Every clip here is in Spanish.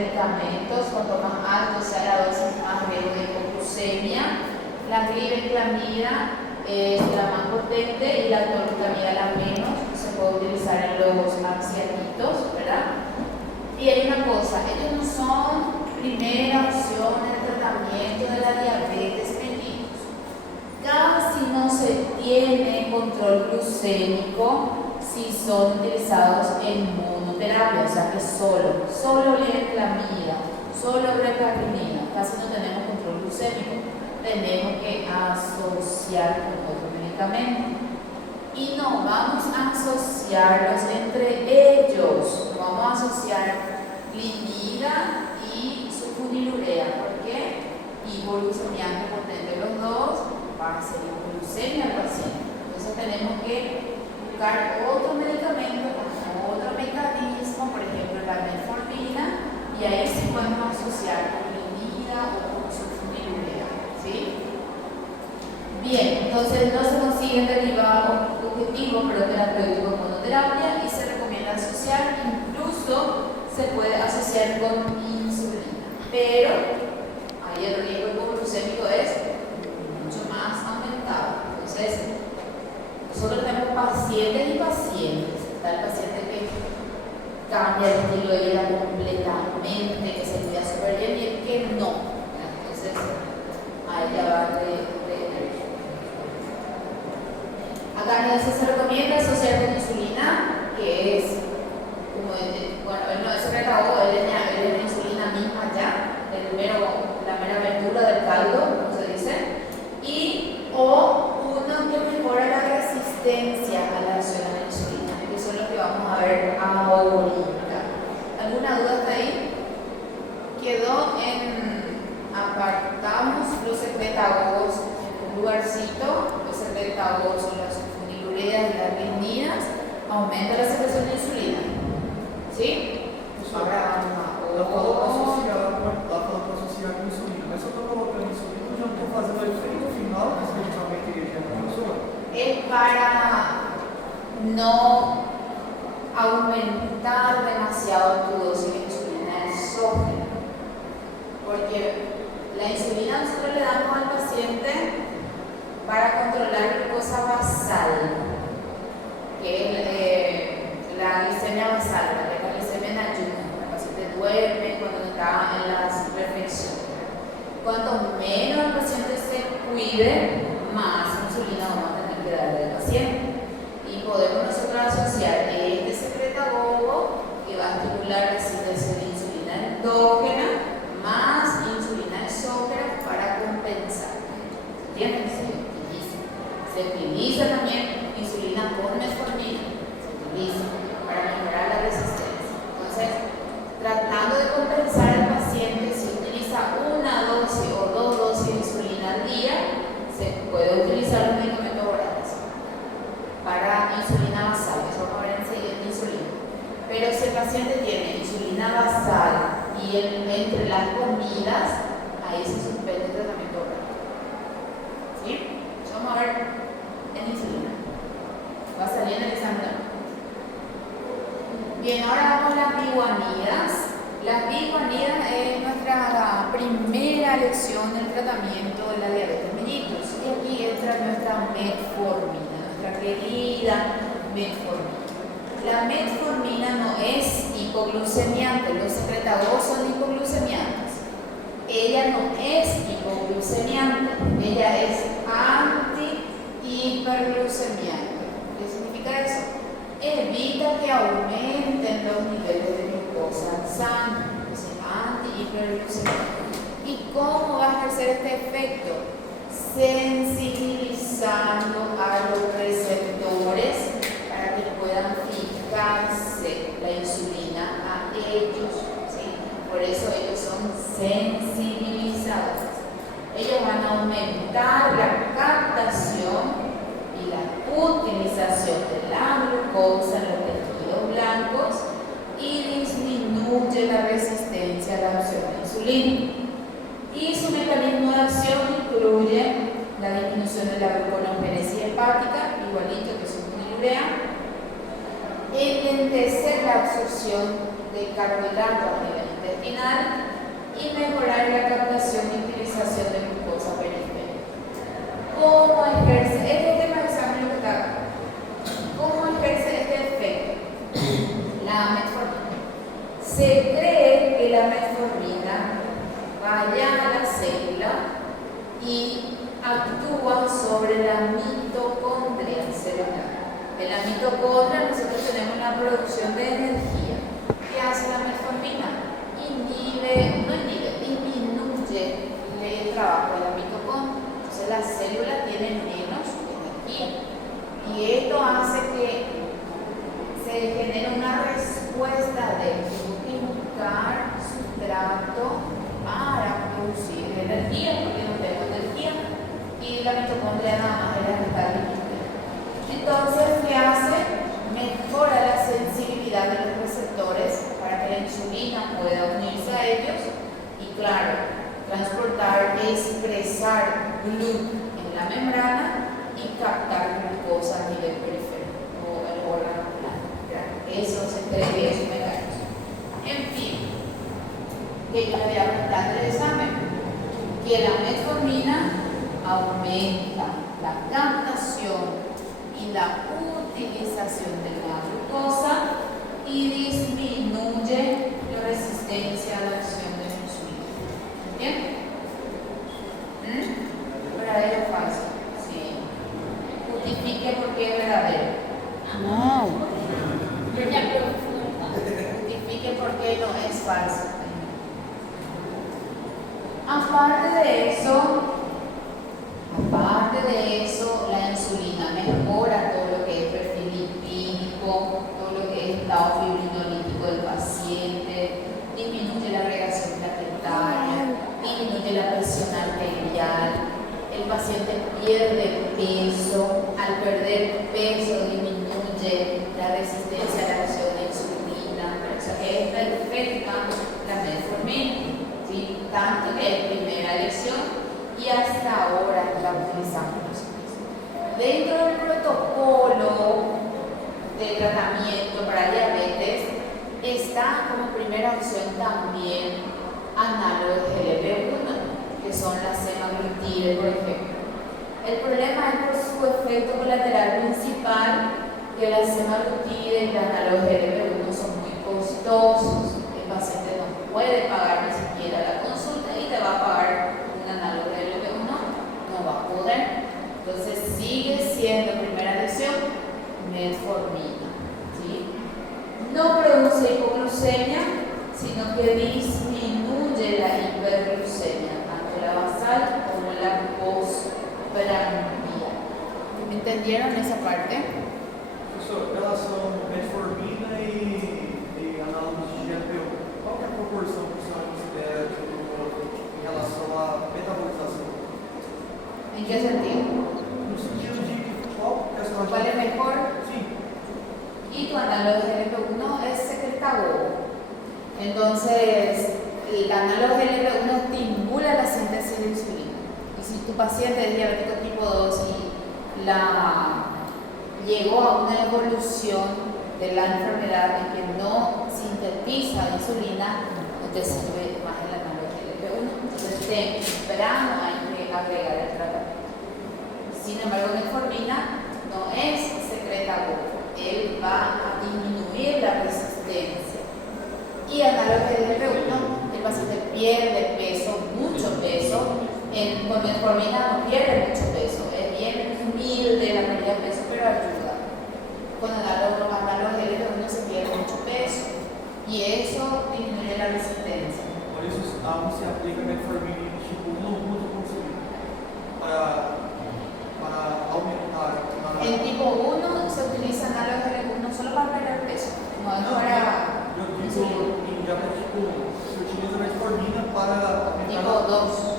medicamentos, cuanto más alto sea la dosis, más riesgo de hipoglucemia. La glibenclamida es la más potente y la tolbutamida la menos. Se puede utilizar en los ancianitos, ¿verdad? Y hay una cosa, ellos no son primera opción en el tratamiento de la diabetes mellitus. Casi no se tiene control glucémico si son utilizados en monoterapia, o sea que solo glibenclamida, solo pregabalina, casi no tenemos control glucémico. Tenemos que asociar con otro medicamento. Y no vamos a asociarlos entre ellos. No vamos a asociar glimida y sulfonilurea. ¿Por qué? Hipoglucemiante potente los dos, va a ser hipoglucemia al paciente. Entonces tenemos que buscar otro medicamento con otro mecanismo, por ejemplo la metformina, y ahí sí podemos asociar con glimida o con sulfonilurea. ¿Sí? Bien, entonces no se consigue derivado objetivo pero terapéutico con monoterapia y se recomienda asociar, incluso se puede asociar con insulina, pero ahí el riesgo hipoglucémico es mucho más aumentado. Entonces, nosotros tenemos pacientes y pacientes. Está el paciente que cambia el estilo de vida completamente, que se cuida súper bien, y el que no. Entonces, ahí ya va de acá entonces se recomienda asociar con insulina, que es como ese recago, es la insulina misma ya, la mera verdura del caldo, como se dice, y o uno que mejora la resistencia a la acción de la insulina, que son los que vamos a ver ahorita. ¿Alguna duda hasta ahí? Quedó apartamos los secretagogos en un lugarcito. Los secretagogos son las sulfonilureas y las glimidas, aumenta la secreción de insulina. ¿Sí? Ahora vamos a ela falou para associar com insulina, mas se eu estou colocando insulina, eu já estou fazendo o efeito final desse medicamento que ele já começou. Es para no aumentar demasiado tu dosis de insulina exógena, porque la insulina nosotros le damos al paciente para controlar la glucosa basal, que es la glicemia basal, la glicemia en ayuno. El paciente duerme cuando está en las reflexiones. Cuanto menos el paciente se cuide, más insulina vamos a tener que darle al paciente. Y podemos nosotros asociar este secretagogo que va a estimular la síntesis de insulina endógena más insulina exógena para compensar. ¿Entienden? Se utiliza también insulina con metformina, se utiliza para mejorar la resistencia. Entonces, tratando de compensar al paciente, si utiliza una dosis o dos dosis de insulina al día, se puede utilizar los medicamentos orales para insulina basal, eso vamos a ver enseguida de insulina. Pero si el paciente tiene insulina basal y entre las comidas, ahí se suspende el tratamiento oral. ¿Sí? Eso vamos a ver en insulina. Va a salir en el examen. Bien, ahora vamos a las biguanidas. Las biguanidas es nuestra primera lección del tratamiento de la diabetes mellitus. Y aquí entra nuestra metformina, nuestra querida metformina. La metformina no es hipoglucemiante, los secretagogos son hipoglucemiantes. Ella no es hipoglucemiante, ella es anti-hiperglucemiante. ¿Qué significa eso? Evita que aumenten los niveles de glucosa en sangre, es anti-hiperglucemiante. ¿Y cómo va a ejercer este efecto? Sensibilizando a los receptores para que puedan fijarse la insulina a ellos, ¿sí? Por eso ellos son sensibilizadores. Ellos van a aumentar la captación y la utilización de la glucosa en los tejidos blancos y disminuye la resistencia a la acción de insulina. Y su mecanismo de acción incluye la disminución de la gluconeogénesis hepática, igualito que sulfonilurea, enlentecer la absorción de carbohidratos a nivel intestinal vaya a la célula y actúa sobre la mitocondria celular. En la mitocondria nosotros tenemos la producción de energía. ¿Qué hace la metformina? Disminuye el trabajo de la mitocondria. Entonces la célula tiene menos energía. Y esto hace que se genere una respuesta de buscar sustrato para producir energía, porque no tengo energía. Y la mitocondria nada más es la que está limpia. Entonces, ¿qué hace? Mejora la sensibilidad de los receptores para que la insulina pueda unirse a ellos y, claro, transportar, expresar GLUT en la membrana y captar glucosa a nivel periférico o el órgano blanco. Eso se prevé su mecanismo. En fin, que yo le voy a contar del examen, que la metformina aumenta la captación y la utilización de la glucosa y disminuye la resistencia a la acción de la insulina. ¿Bien? ¿Verdadero o falso? Sí. Justifique por qué es verdadero. No. Justifique por qué no es falso. Aparte de eso, la insulina mejora todo lo que es perfil lipídico, todo lo que es estado fibrinolítico del paciente, disminuye la agregación plaquetaria, disminuye la presión arterial, el paciente pierde peso, al perder peso disminuye la resistencia a la acción de insulina, o sea, esta afecta la metformina, ¿sí? Tanto que es primera elección y hasta ahora la utilizamos. Dentro del protocolo de tratamiento para diabetes está como primera opción también análogos de GLP-1, que son las semaglutide, por ejemplo. El problema es por su efecto colateral principal, que las semaglutide y los análogos de GLP-1 son muy costosos. El paciente no puede pagar ni siquiera la consulta y te va a pagar un análogo de GLP-1, no va a poder. Entonces sigue siendo primera elección metformina, ¿sí? No produce hipoglucemia, sino que disminuye la hiperglucemia, tanto la basal como la postprandial. ¿Entendieron esa parte? Professor, em relação a metformina e análogos de GLP-1, qual que é a proporção que a senhora considera que em relação à metabolização? ¿En qué sentido? No sentido de qual que a senhora ¿Cuál es mejor? Sim. Y tu análogo de GLP-1 es secretagogo. Entonces, el análogo de GLP-1 estimula la síntesis de insulina. Y si tu paciente es diabético tipo 2 y llegó a una evolución de la enfermedad en que no sintetiza insulina, no te sirve más el análogo de GLP-1. Entonces, temprano hay que agregar el tratamiento. Sin embargo, metformina no es secretagogo. Él va a disminuir la resistencia. Y análogo de GLP-1, el paciente pierde peso, mucho peso. Con metformina no pierde mucho peso. Es bien humilde la pérdida de peso, pero ayuda. Con análogo de GLP-1 se pierde mucho peso. Y eso disminuye la resistencia. Por isso, aún se aplica metformina tipo 1 junto com insulina para aumentar. En tipo 1 se utiliza análogo de GLP-1 solo para perder peso, no es para Eu digo em diabetes tipo 1, se utiliza metformina para aumentar. tipo 2.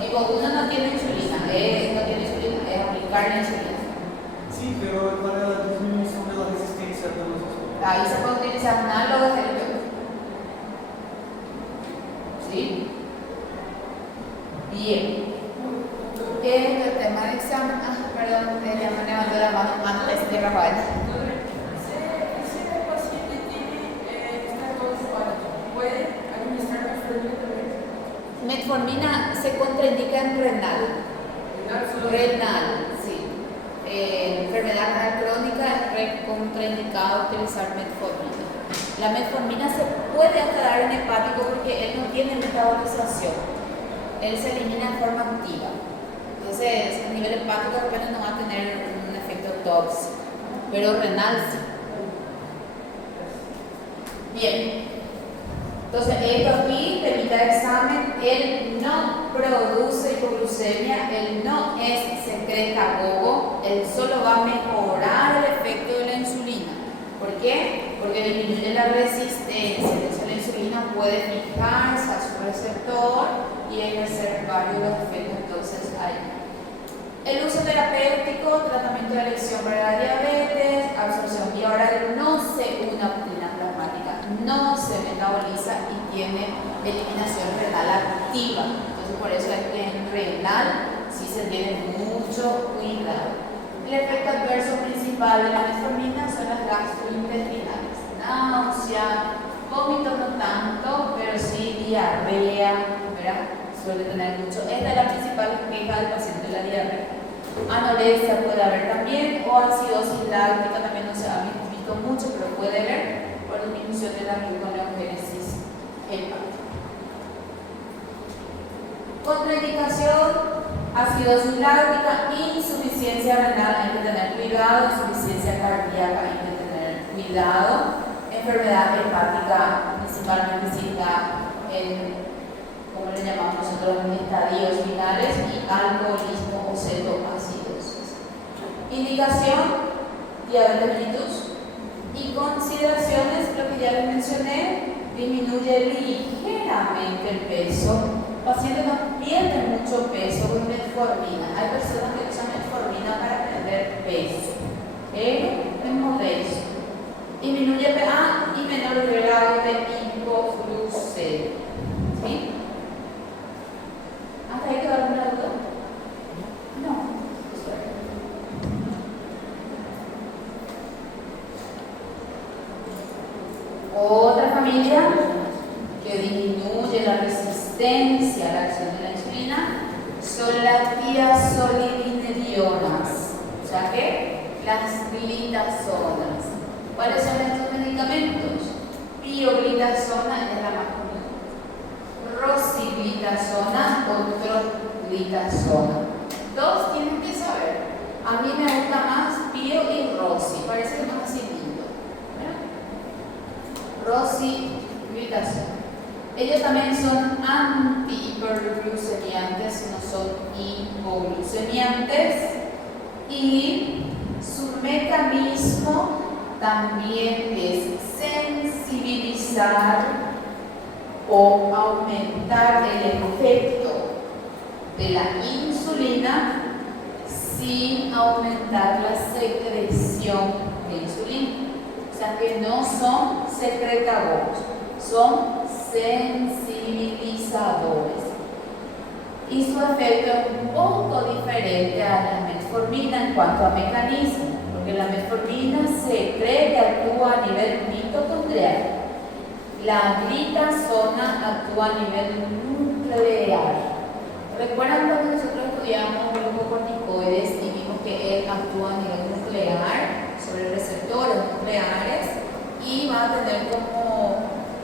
Tipo 1 no tiene insulina, es aplicar la insulina. Sí, pero para la disminución de la resistencia de los insulinos. Ahí se puede utilizar análogos de GLP-1. ¿Sí? Bien. ¿Qué es el tema del examen? Perdón, ustedes ya me levantó la mano antes de Rafael. Se el paciente tiene estado ¿puede administrar metformina también? Metformina se contraindica en renal. Renal, sí. Enfermedad renal crónica es contraindicado utilizar metformina. La metformina se puede hasta dar en hepático porque él no tiene metabolización. Él se elimina de forma activa. Entonces, a nivel hepático de repente no va a tener un efecto tóxico, pero renal sí. Bien. Entonces, esto aquí, temita de examen, él no produce hipoglucemia, él no es secretagogo, él solo va a mejorar el efecto de la insulina. ¿Por qué? Porque disminuye la resistencia. Entonces, la insulina puede fijarse a su receptor y ejercer varios efectos. Entonces, ahí. El uso terapéutico, tratamiento de elección para la diabetes, absorción vía oral, no se une a purina plasmática, no se metaboliza y tiene eliminación renal activa. Entonces, por eso es que en renal sí se tiene mucho cuidado. El efecto adverso principal de la metformina son las gastrointestinales, náusea, vómito no tanto, pero sí diarrea, ¿verdad? Suele tener mucho. Esta es la principal queja del paciente, la diarrea. Anorexia puede haber también, o acidosis láctica también no se ha visto mucho, pero puede haber por disminución de la gluconeogénesis hepática. Contraindicación, acidosis láctica, insuficiencia renal, hay que tener cuidado, insuficiencia cardíaca, hay que tener cuidado, enfermedad hepática, principalmente si está en, como le llamamos nosotros, en estadios finales, y alcoholismo o cetoacidosis. Indicación, diabetes mellitus, y consideraciones, lo que ya les mencioné, disminuye ligeramente el peso. Pacientes no pierden mucho peso con metformina. Hay personas que usan metformina para perder peso, pero es modesto. Disminuye PA y menor grado de hipoglucemia. ¿Sí? ¿Hasta ahí quedó alguna duda? No. Otra familia que disminuye la resistencia a la acción de la insulina son las tiazolidinedionas, o sea que las glitazonas. ¿Cuáles son estos medicamentos? Pioglitazona es la más común, rosiglitazona, glitazona. Dos tienen que saber. A mí me gusta más pio y rosi, parece que más así lindo. Rosiglitazona. Ellos también son antihiperglucemiantes, no son hipoglucemiantes, y su mecanismo también es sensibilizar o aumentar el efecto de la insulina sin aumentar la secreción de insulina. O sea que no son secretagogos, son sensibilizadores. Y su efecto es un poco diferente a la metformina en cuanto a mecanismo, porque la metformina se cree que actúa a nivel mitocondrial. La glitazona actúa a nivel nuclear. ¿Recuerdan cuando nosotros estudiamos glucocorticoides y vimos que él actúa a nivel nuclear sobre receptores nucleares y va a tener como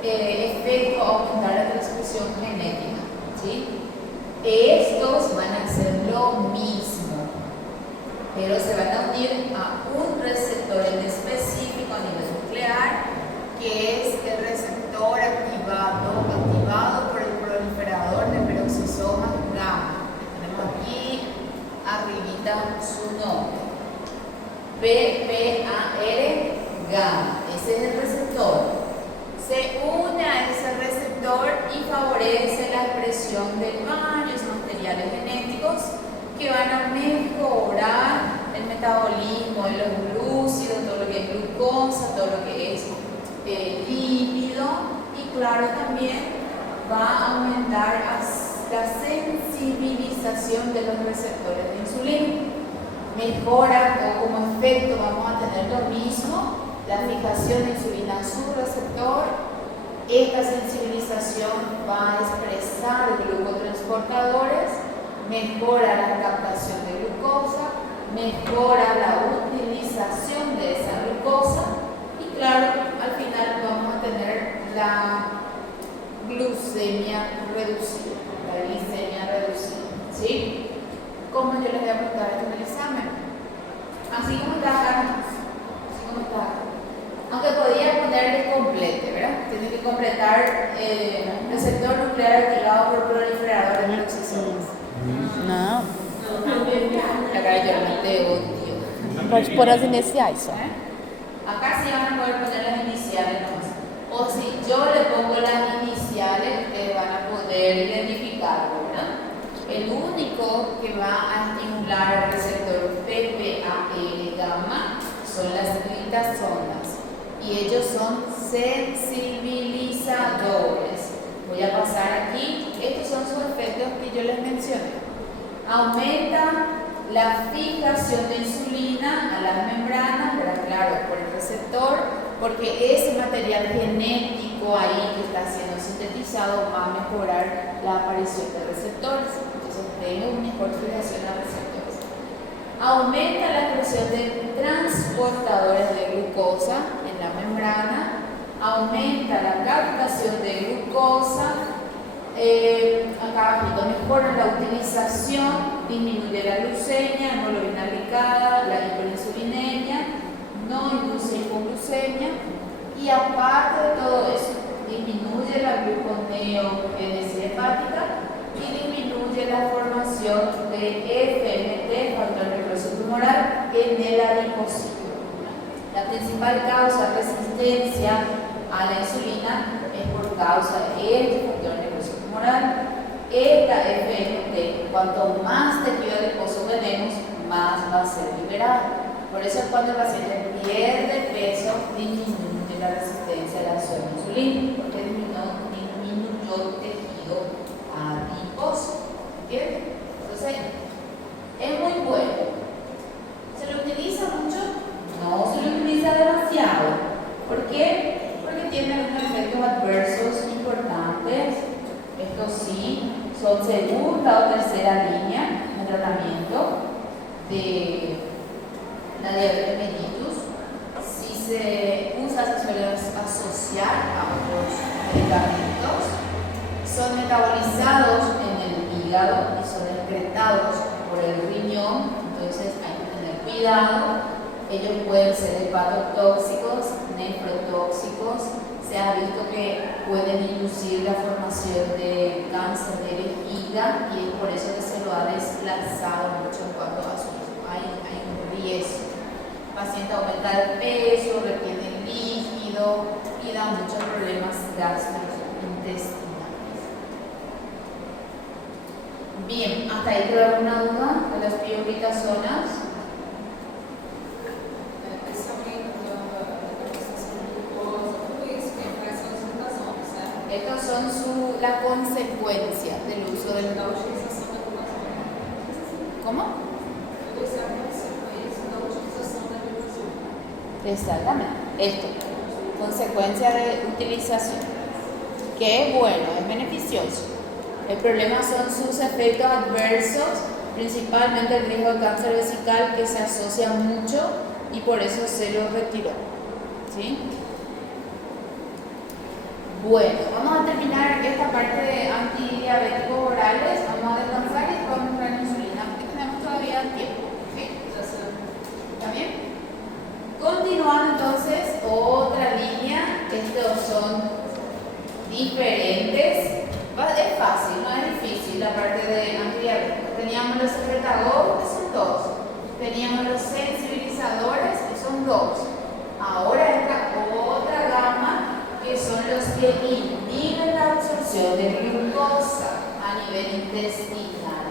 efecto aumentar la transcripción genética? ¿Sí? Estos van a hacer lo mismo, pero se van a unir a un receptor en específico a nivel nuclear, que es el receptor activado por el proliferador de peroxisomas gamma. Tenemos aquí arribita su nombre, PPAR gamma. Ese es el receptor. Se une a ese receptor y favorece la expresión de varios materiales genéticos que van a mejorar el metabolismo de los glúcidos, todo lo que es glucosa, todo lo que es lípido, y claro, también va a aumentar la sensibilización de los receptores de insulina. Mejora, o como efecto vamos a tener lo mismo, la fijación de insulina a su receptor. Esta sensibilización va a expresar glucotransportadores, mejora la captación de glucosa, mejora la utilización de esa glucosa, y claro, al final vamos a tener glucemia reducida. La glicemia reducida. ¿Sí? ¿Cómo yo les voy a preguntar esto en el examen? Así como está acá, así como está acá. Aunque podía ponerle complete, ¿verdad? Tiene que completar receptor nuclear activado por proliferador de peroxisomas. Não. Acá yo realmente odio. Pode pôr as iniciais só. Acá sí van a poder poner las iniciales nomás. O si yo le pongo las iniciales, ustedes van a poder identificarlo, ¿verdad? El único que va a estimular el receptor PPAR gamma son las glitazonas y ellos son sensibilizadores. Voy a pasar aquí. Estos son sus efectos que yo les mencioné. Aumenta la fijación de insulina a las membranas, ¿verdad? Claro, por el receptor, porque ese material genético ahí que está siendo sintetizado va a mejorar la aparición de receptores. Entonces tengo mejor fijación a receptores. Aumenta la expresión de transportadores de glucosa en la membrana. Aumenta la captación de glucosa. Acá abajito mejora la utilización, disminuye la glucemia, hemoglobina glicada, la hiperinsulinemia, no induce hipoglucemia y aparte de todo eso, disminuye la gluconeogénesis hepática y disminuye la formación de FMT, factor necrosis tumoral, en el adipocito. La principal causa de resistencia a la insulina es por causa de este factor necrosis tumoral. Esta FMT, cuanto más tejido adiposo tenemos, más va a ser liberado. Por eso cuando el paciente pierde peso, disminuye la resistencia a la acción de insulina, porque disminuyó tejido adiposo. ¿Entienden? Entonces, es muy bueno. ¿Se lo utiliza mucho? No se lo utiliza demasiado. ¿Por qué? Porque tiene algunos efectos adversos importantes. Estos sí son segunda o tercera línea en el tratamiento de la diabetes mellitus. Si se usa, se suele asociar a otros medicamentos. Son metabolizados en el hígado y son excretados por el riñón, entonces hay que tener cuidado. Ellos pueden ser hepatotóxicos, nefrotóxicos. Se ha visto que pueden inducir la formación de cáncer de vejiga y es por eso que se lo ha desplazado mucho en cuanto a su uso. Hay un riesgo. El paciente aumenta el peso, retiene líquido y da muchos problemas gastrointestinales. Bien, ¿hasta ahí quedó alguna duda de las pioglitazonas? Estas son la consecuencia del uso del ¿Cómo? Exactamente, esto, consecuencia de utilización, que es bueno, es beneficioso. El problema son sus efectos adversos, principalmente el riesgo de cáncer vesical que se asocia mucho y por eso se lo retiró. ¿Sí? Bueno, vamos a terminar esta parte de antidiabéticos orales. Vamos a descansar y vamos a entrar en insulina porque tenemos todavía tiempo. ¿Sí? ¿Está bien? Continuando entonces, otra línea. Estos son diferentes. Es fácil, no es difícil la parte de antidiabéticos. Teníamos los secretagogos, que son 2. Teníamos los sensibilizadores, que son 2. Ahora entra otra gama, que son los que inhiben la absorción de glucosa a nivel intestinal.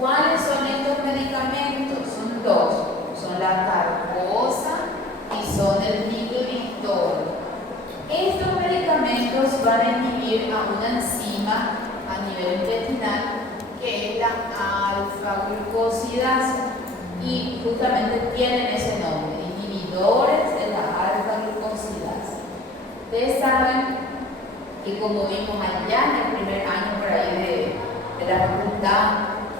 ¿Cuáles son estos medicamentos? Son 2. Son la carbosa y son el migritol. Estos medicamentos van a inhibir a una enzima a nivel intestinal que es la alfa-glucosidasa y justamente tienen ese nombre, inhibidores de la alfa-glucosidasa. Ustedes saben que como vimos allá en el primer año por ahí de la facultad,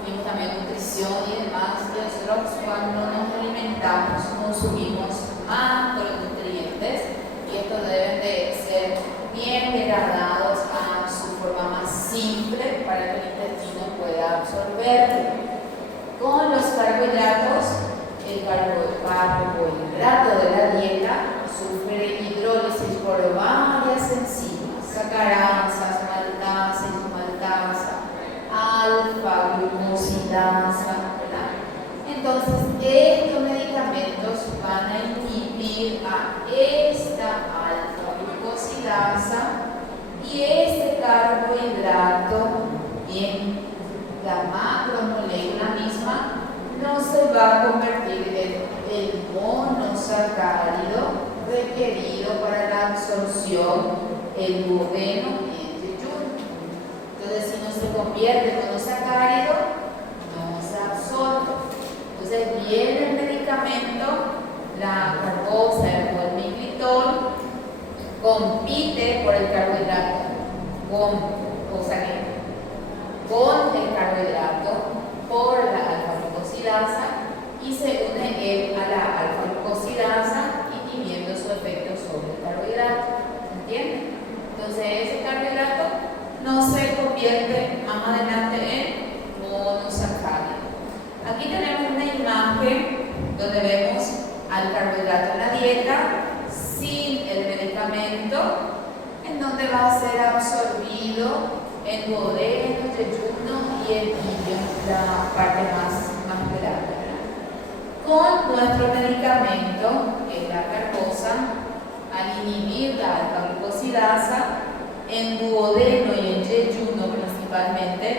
vimos también nutrición y demás, que nosotros cuando nos alimentamos consumimos macronutrientes y estos deben de ser bien degradados a absorber. Con los carbohidratos, el carbohidrato de la dieta sufre hidrólisis por varias enzimas, sacarasas, maltasa, isomaltasa, alfa, glucosidasa, ¿verdad? Entonces, estos medicamentos van a inhibir a esta alfa glucosidasa y este carbohidrato, bien, la macromolécula misma no se va a convertir en el monosacárido requerido para la absorción en duodeno y en yeyuno. Entonces, si no se convierte en monosacárido, no se absorbe. Entonces, viene el medicamento, la carbosa o el migritol, compite por el carbohidrato, con el carbohidrato por la alfa-glucosidasa y se une él a la alfa-glucosidasa inhibiendo su efecto sobre el carbohidrato. ¿Entienden? Entonces ese carbohidrato no se convierte más adelante en monosacárido. Aquí tenemos una imagen donde vemos al carbohidrato en la dieta sin el medicamento, en donde va a ser absorbido en duodeno, yeyuno y el ilio, la parte más grande, ¿verdad? Con nuestro medicamento, que es la carbosa, al inhibir la alfa-glucosidasa, en duodeno y en yeyuno principalmente,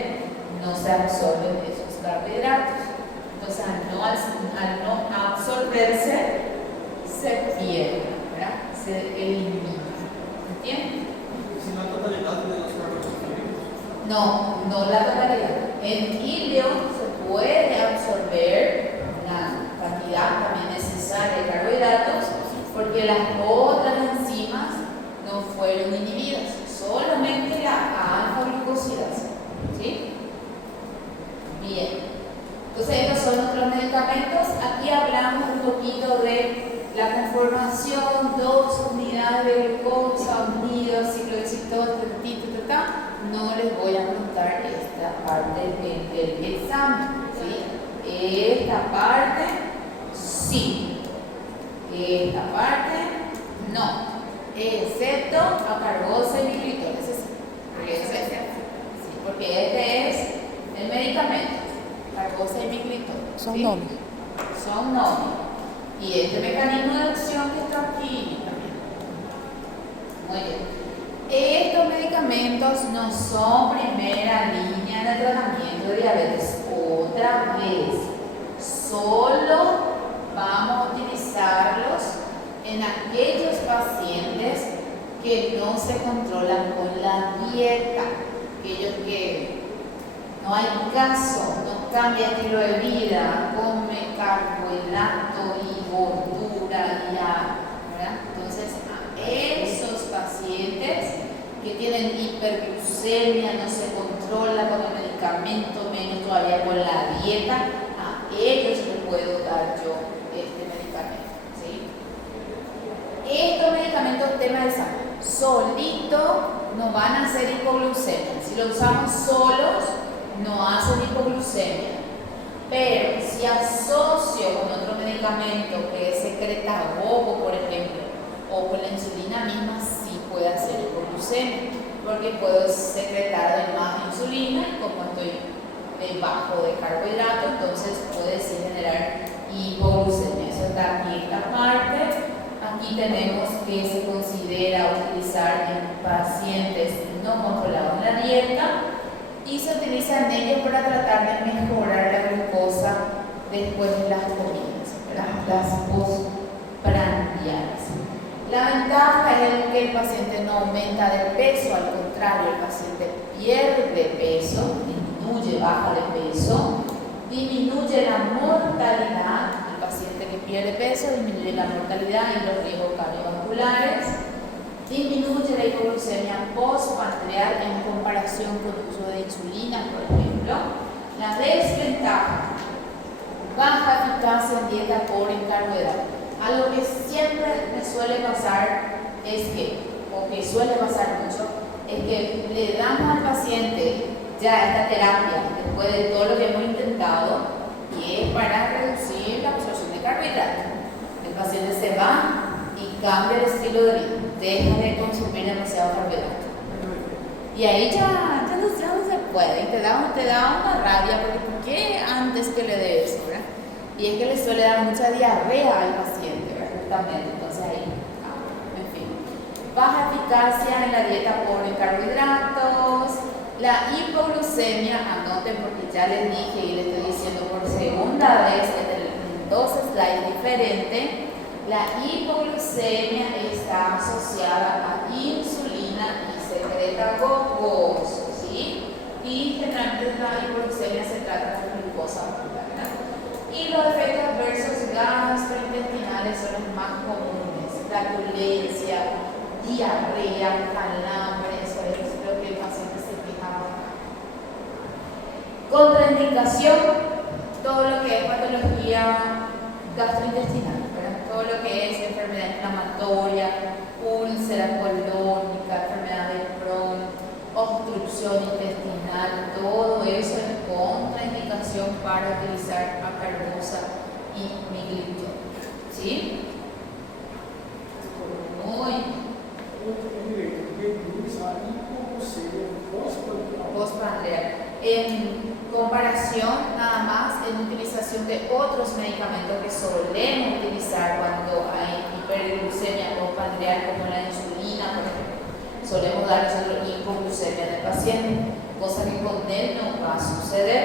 no se absorben esos carbohidratos. Entonces, al no absorberse, se pierde, ¿verdad? Se elimina. ¿Entienden? Si no hay totalidad de los carbohidratos. No la totalidad. En ilio se puede absorber la cantidad también necesaria de carbohidratos porque las otras enzimas no fueron inhibidas, solamente la alfa-glucosidasa. ¿Sí? Bien. Entonces estos son nuestros medicamentos. Aquí hablamos un poquito de la conformación, 2 unidades de glucosa unidas, ciclohexitol, no les voy a contar esta parte del examen, ¿sí? Esta parte sí, esta parte no, excepto a carbosa y migritol, porque este es el medicamento, carbosa y migritol. Son nomes. Son nomes. Y este mecanismo de acción que está aquí también. Muy bien. Estos medicamentos no son primera línea de tratamiento de diabetes. Otra vez, solo vamos a utilizarlos en aquellos pacientes que no se controlan con la dieta, aquellos que no hay caso, no cambia estilo de vida, come carbohidrato y gordura y agua, ¿verdad? Entonces, a esos pacientes que tienen hiperglucemia, no se controla con el medicamento, menos todavía con la dieta, a ellos les puedo dar yo este medicamento, ¿sí? Estos medicamentos, tema de salud, solito no van a hacer hipoglucemia. Si lo usamos solos, no hacen hipoglucemia. Pero si asocio con otro medicamento que es secretagogo, por ejemplo, o con la insulina misma, sí puede hacer hipoglucemia, porque puedo secretar de más insulina y como estoy bajo de carbohidratos, entonces puede sí generar hipoglucemia. Eso está aquí esta parte. Aquí tenemos que se considera utilizar en pacientes no controlados en la dieta y se utiliza en ellos para tratar de mejorar la glucosa después de las comidas, las postprandiales. La ventaja es que el paciente no aumenta de peso, al contrario, el paciente pierde peso, disminuye, baja de peso, disminuye la mortalidad. El paciente que pierde peso disminuye la mortalidad y los riesgos cardiovasculares, disminuye la hipoglucemia postprandial en comparación con el uso de insulina, por ejemplo. La desventaja, baja eficacia en dieta pobre en carbohidratos. Algo que siempre me suele pasar es que, o que suele pasar mucho, es que le damos al paciente ya esta terapia, después de todo lo que hemos intentado, y es para reducir la absorción de carbohidratos. El paciente se va y cambia el estilo de vida, deja de consumir demasiado carbohidratos. Y ahí ya no se puede, y te da una rabia, porque ¿por qué antes que le dé eso, verdad? Y es que le suele dar mucha diarrea al paciente, ¿verdad? Justamente, entonces ahí, en fin. Baja eficacia en la dieta pobre en carbohidratos, la hipoglucemia, anoten porque ya les dije y les estoy diciendo por segunda vez en dos slides diferentes, la hipoglucemia está asociada a insulina y secreta gogoso, ¿sí? Y generalmente la hipoglucemia se trata de glucosa pura, ¿verdad? Y los efectos adversos gastrointestinales son los más comunes: flatulencia, diarrea, calambres, eso es lo que el paciente se quejaba. Contraindicación, todo lo que es patología gastrointestinal, ¿verdad? Todo lo que es enfermedad inflamatoria, úlcera colónica, enfermedad de Crohn, obstrucción intestinal, todo eso es contraindicación para utilizar acarbosa y miglitol, ¿sí? Muy postprandial. En comparación nada más en utilización de otros medicamentos que solemos utilizar cuando hay hiperglucemia postprandial, como la insulina, por ejemplo, solemos dar nosotros hipoglucemia en el paciente, cosa que con él no va a suceder,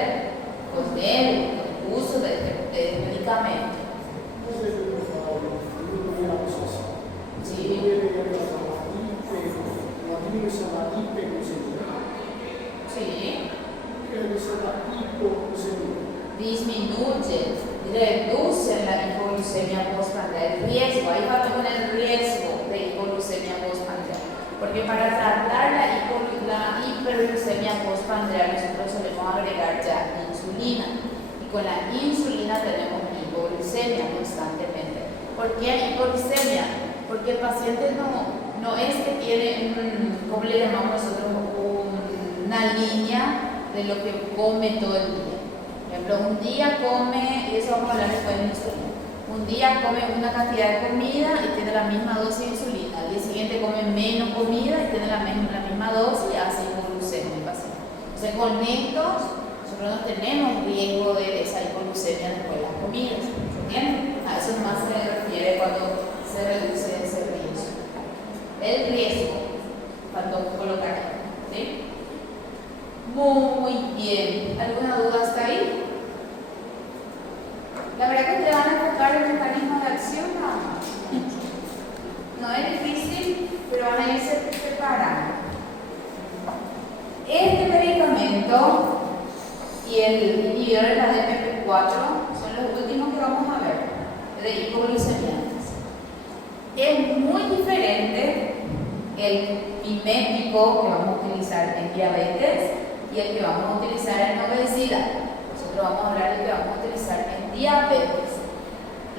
con el uso de medicamentos. Sí. Sí. Disminuyen, reducen la hipoglucemia postprandial, el riesgo, ahí va con el riesgo de hipoglucemia postprandial, porque para tratar la hiperglucemia postprandial nosotros solemos agregar ya insulina, y con la insulina tenemos hipoglucemia constantemente. ¿Por qué hipoglucemia? Porque el paciente no es que tiene ¿cómo le llamamos nosotros? Una línea de lo que come todo el día. Por ejemplo, un día come, y eso vamos a hablar después de insulina, un día come una cantidad de comida y tiene la misma dosis de insulina, al día siguiente come menos comida y tiene la misma dosis y hace hipoglucemia el paciente. Entonces, con esto nosotros no tenemos riesgo de esa hipoglucemia después de las comidas, ¿entienden? A eso más se refiere cuando se reduce ese riesgo. El riesgo, cuando colocar, ¿sí? Muy bien. ¿Alguna duda hasta ahí? La verdad que te van a enfocar el mecanismo de acción nada más. No es difícil, pero van a irse separando. Este medicamento y el inhibidor de la DPP4 son los últimos que vamos a ver, de hipoglucemiantes. Es muy diferente el mimético que vamos a utilizar en diabetes y el que vamos a utilizar en obesidad. Nosotros vamos a hablar del que vamos a utilizar en diabetes.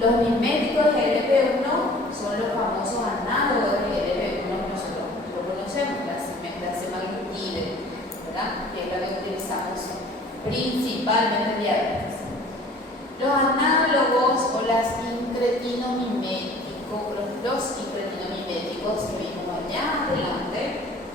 Los miméticos de GLP-1 son los famosos análogos de GLP-1 que nosotros lo conocemos, la semaglutide, ¿verdad? Que es la que utilizamos principalmente en diabetes. Los análogos o los incretinomiméticos que vimos allá adelante